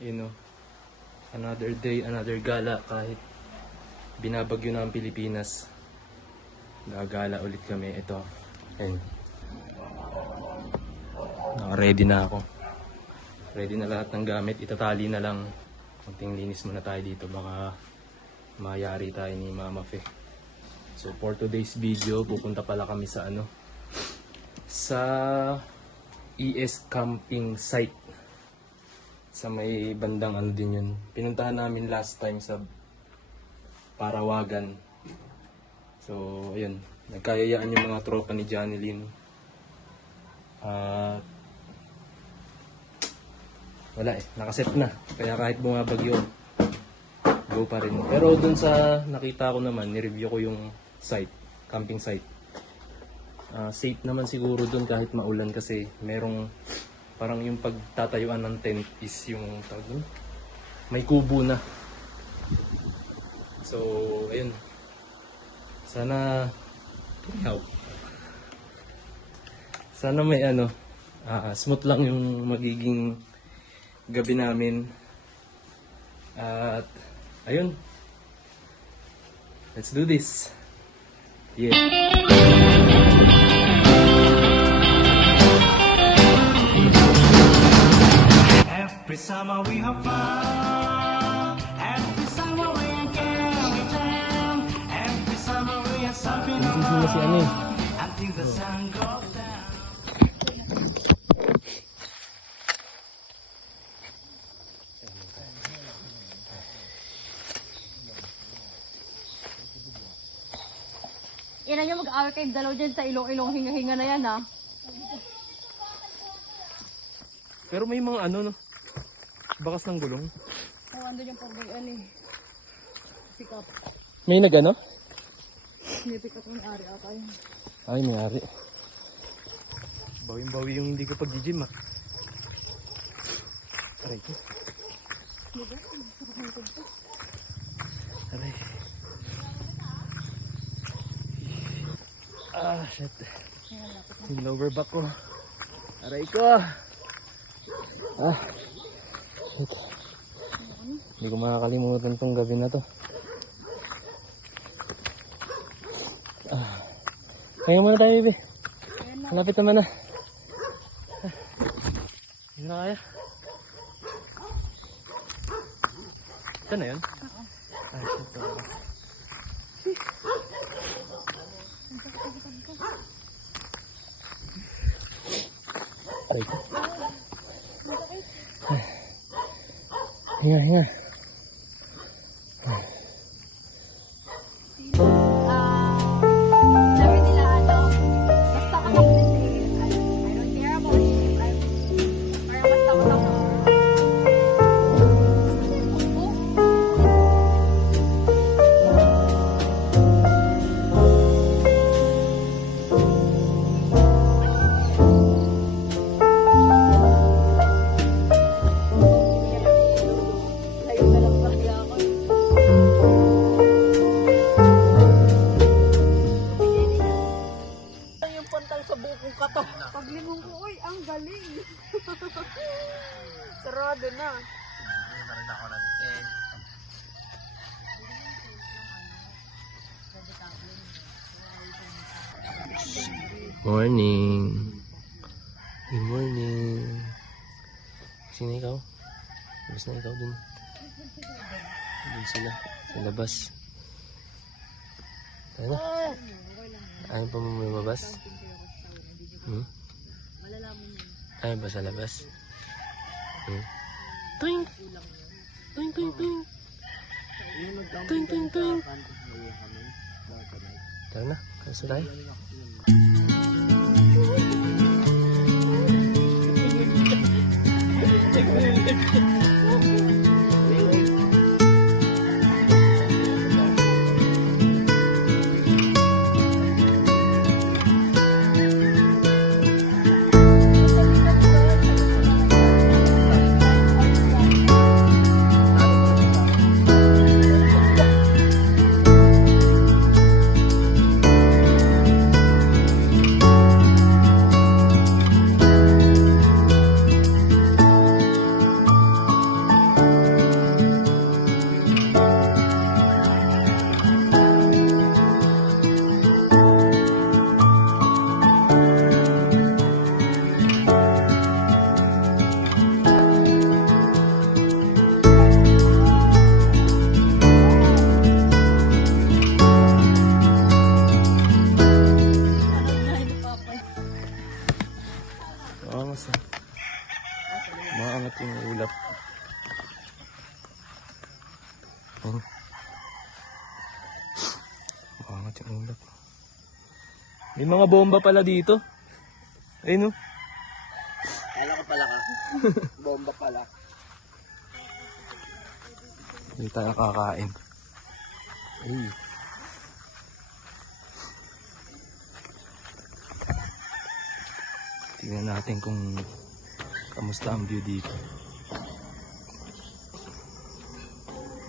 you know, another day, another gala kahit binabagyo na ang Pilipinas. Gagala ulit kami. Ito. Ayun. Naka-ready na ako. Ready na lahat ng gamit. Itatali na lang. Konting linis muna tayo dito. Baka mayari tayo ni Mama Fe. So for today's video, pupunta pala kami sa ano sa ES camping site sa may bandang ano din yun. Pinuntahan namin last time sa Parawagan. So, ayun. Nagkayayaan yung mga tropa ni Lin. At wala eh, nakaset na. Kaya kahit bumabagyo, go pa rin. Pero dun sa nakita ko naman, ni-review ko yung site, camping site. Ah, safe naman siguro dun kahit maulan kasi merong parang yung pagtatayuan ng tent is yung tawag may kubo na. So, ayun. Sana Yaw. Sana may ano, ah, smooth lang yung magiging gabi namin. At ayun. Let's do this. Yeah. Every summer we have fun. Every summer we can we jam. Every summer we si ano eh. until the sun goes down. Yan yung mag-away kayong dalaw dyan sa ilong-ilong hinga-hinga na yan ha. Pero may mga ano no. Bakas ng gulong. Kung ando yung pag ano eh. Pick up. May nagano? May pick up ng ari ata yun. Ay, may ari. Bawing-bawi yung hindi ko pag-gym ah. Aray ko. Aray. Ah, shit. Yung lower back ko. Aray ko. Ah. Hindi ko makakalimutan tong gabi na to. Kaya muna tayo, baby. Malapit naman na. Hindi na kaya. Ito na yun? Ay, shit. oo. Aray ko. Hinga, hinga. Morning. Good morning. Sino ikaw? Labas na ikaw dun. Dun sila. Sa labas. Tayo na. Ayaw pa mo lumabas? Hmm? Ayaw ba sa labas? Hmm? Tuing! Tuing, tuing, tuing! Tuing, tuing, tuing! Tara na. Kaso tayo. Thank you. Yung ulap. May mga bomba pala dito. Ayun oh. Kala ko pala ka. Bomba pala. Hindi tayo kakain. Ay. Tingnan natin kung kamusta ang view dito.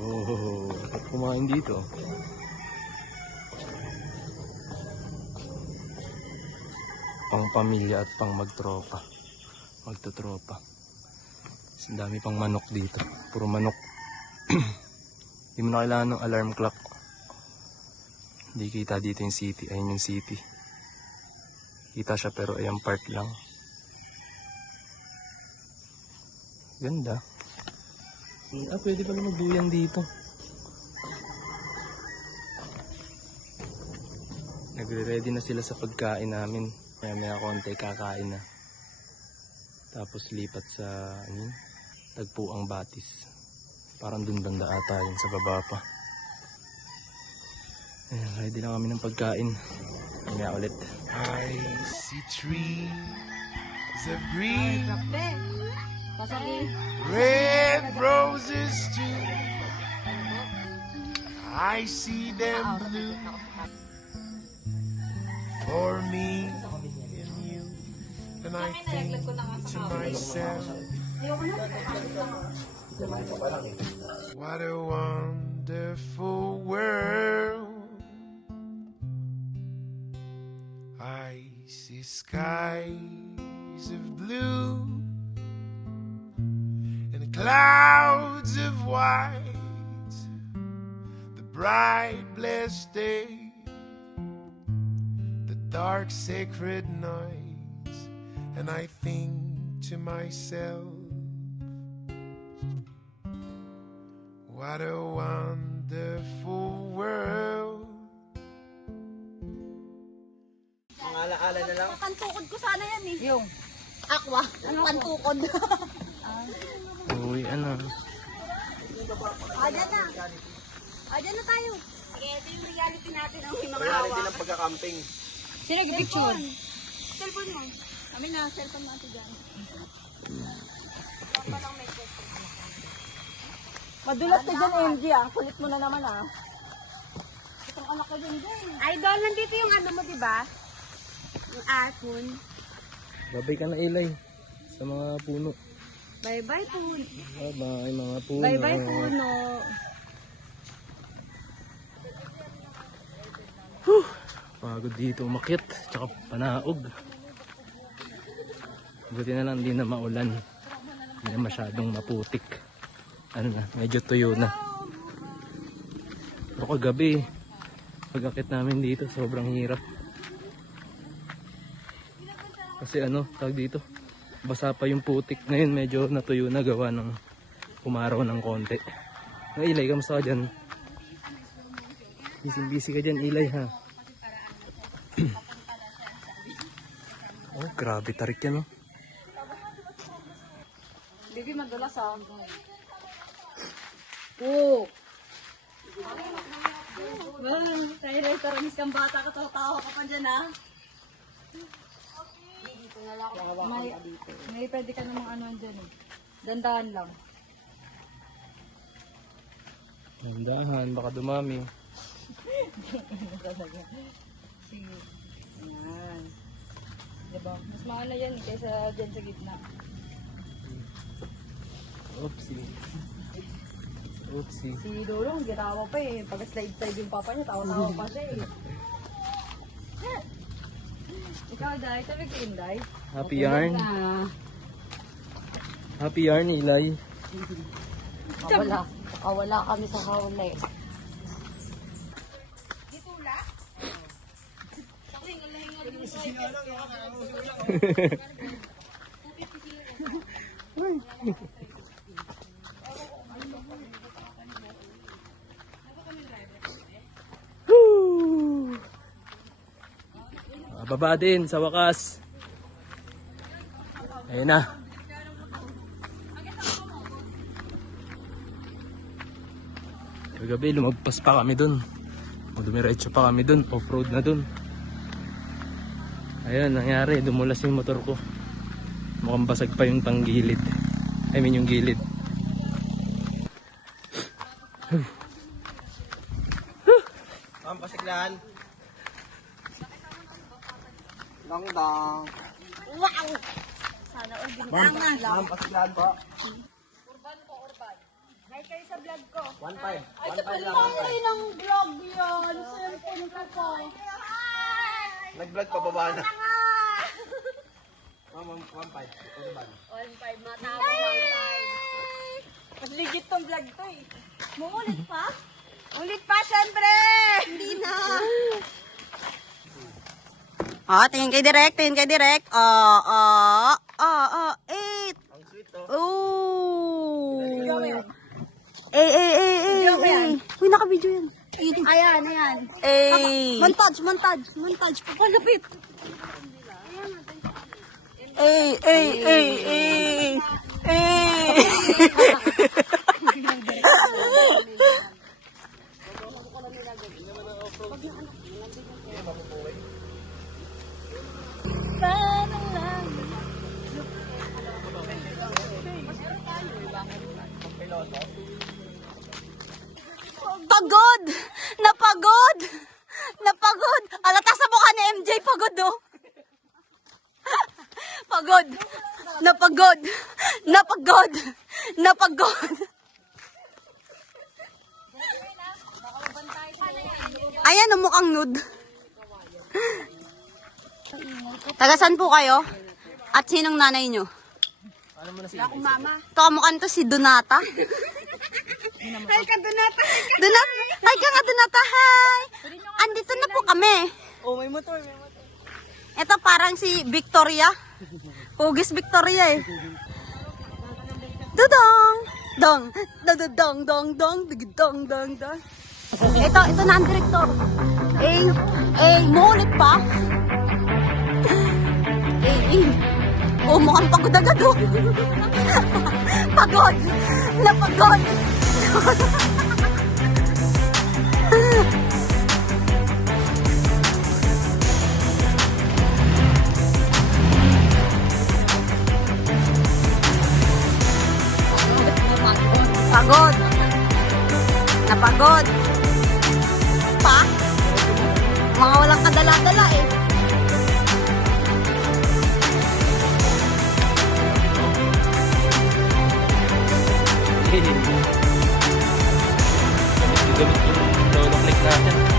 Oh, dapat kumain dito. Pang pamilya at pang magtropa. Magtotropa. Mas Ang dami pang manok dito. Puro manok. Hindi mo na kailangan ng alarm clock. Hindi kita dito yung city. Ayun yung city. Kita siya pero ayan part lang. Ganda. Ah, pwede pala magduyan dito. Nagre-ready na sila sa pagkain namin. Kaya may konti kakain na. Tapos lipat sa ano, yun, tagpuang batis. Parang dun banda ata yun sa baba pa. Ayan, ready na kami ng pagkain. Kaya ulit. I see trees of green, red roses too. I see them blue for me. And I think to myself, what a wonderful world. I see skies of blue and clouds of white, the bright blessed day, the dark sacred night, and I think to myself, what a wonderful world. Mga alaala na lang. Pantukod ko sana yan eh. Yung? Aqua. Pantukod. Uy, ano? dyan na. Dyan na tayo. Sige, ito yung reality natin ang mga Reality hawak. ng pagka-camping. Sino nag-picture? Cellphone mo. Kami na, cellphone natin dyan. Madulas ka dyan, MG ah. Kulit mo na naman ah. Itong anak ko dyan dyan. Idol, nandito yung ano mo, di ba? Yung airphone. Babay ka na ilay sa mga puno. Bye-bye, phone. Bye-bye mga puno. Bye-bye, puno. Pagod dito umakit, tsaka panaog. Buti na lang hindi na maulan. Hindi na masyadong maputik. Ano na, medyo tuyo na. Pero kagabi, pag-akit namin dito, sobrang hirap. Kasi ano, tawag dito, basa pa yung putik. Ngayon medyo natuyo na gawa ng umaraw ng konti. Nga Ilay, kamusta ka dyan? Busy-busy ka dyan, Ilay ha? Oh, grabe tarik yan, oh. Baby, madulas ah. Oo. Wow, tayo rin, pero miss kang bata ka, tawa ka pa dyan, ha? May, may pwede ka namang ano dyan eh. Dandahan lang. Nandahan, baka dumami. Sige. Yan. Diba? Mas mahal na yan kaysa dyan sa gitna. Oopsie. Oopsie. Si Dorong, ginawa pa eh. Pag slide-slide yung papa niya, tawa-tawa pa siya eh. Ikaw, Day. Sabi ko yun, Day. Happy yarn. Happy yarn, Ilay. Wala. Wala kami sa hawlay. Woo! Baba din sa wakas. Ayun na. Kagabi lumagpas pa kami dun. Dumiretso pa kami dun. Off-road na dun. Ayun, nangyari. Dumulas yung motor ko. Mukhang basag pa yung panggilid. I mean yung gilid. Ang pasiglahan. Dong dong. Wow! Sana all bintangan. Ma'am, pasiglahan po. Hi kayo sa vlog ko. 1.5. 1.5 lang, 1.5. ng vlog yun. Cellphone ko po. Nag-vlog pa baba na. Ma'am, 1.5. Ano ba? All five matapos. All five. Mas legit tong vlog to eh. Muulit pa? Ulit pa, syempre! Hindi na. Ah, tingin kay direct, tingin kay direct. Ah, ah, ah, ah, eight. Ang sweet, oh. Oh. Eh, eh, eh, eh, eh. Uy, naka-video yan. Ayan, ayan. Eh. Montage, montage, montage. Papalapit. Eh, eh, eh, eh. Eh. Ayan, ang mukhang nude. Tagasan po kayo? At sinong nanay nyo? Ako mama. Ito kamukhan to si Donata. Ay, ka Donata. Donata! Ay ka nga, Donata! Hi! Andito na po kami. Oh, may motor, may motor. Ito parang si Victoria. Pugis Victoria eh. Dudong! Dong! Dong! Dong! Dong! Dong! Dong! Dong! Dong! Ito, ito na ang direktor. Eh, eh, muulit pa. Eh, eh. Oh, mukhang pagod agad oh. pagod! Napagod! Pagod. Napagod. parang kadala-dala eh. Gamit-gamit yung download click natin.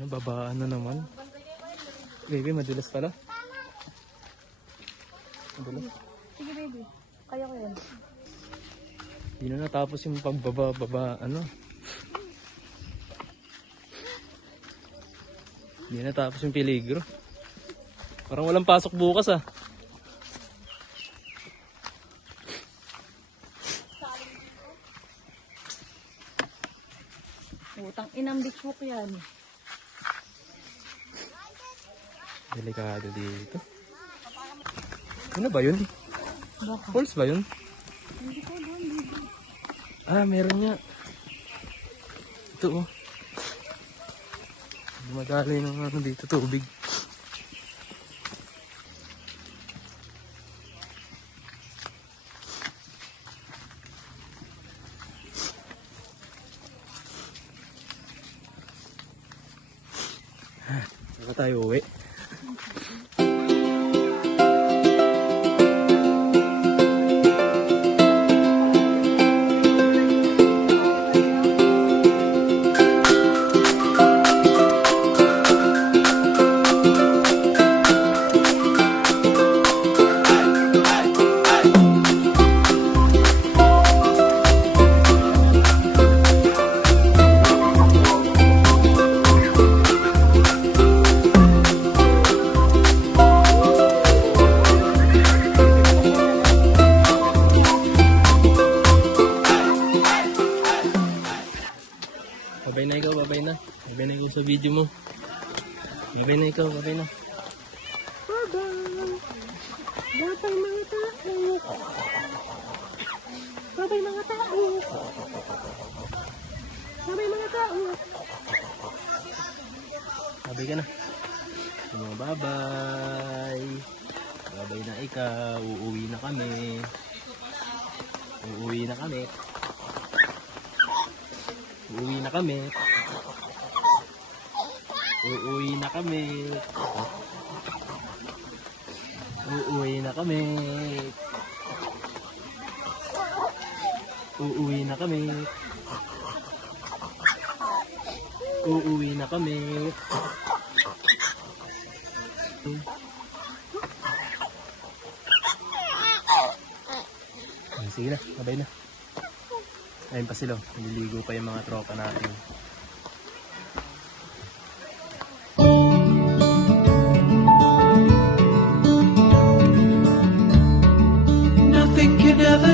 Ano, babaan na naman. Baby, madulas pala. Madulas. Sige, baby. Kaya ko yan. Hindi na natapos yung pagbaba, baba, ano. Hindi na natapos yung peligro. Parang walang pasok bukas ah. Utang inang beach walk yan. Delikado dito. Ano ba yun? Falls ba yun? Ah, meron nga. Ito oh. Dumadali ng ano dito, tubig. Babay na ikaw sa video mo. Babay na ikaw, babay na. Babay ka na. Ano, bye-bye. Babay na ikaw. Uuwi na kami. Uuwi na kami. Uuwi na kami. Uuwi na kami. Uuwi na kami. Uuwi na kami. Uuwi na kami. Ah, Sige na, sabay na. Ayun pa sila, naliligo pa yung mga tropa natin.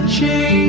Change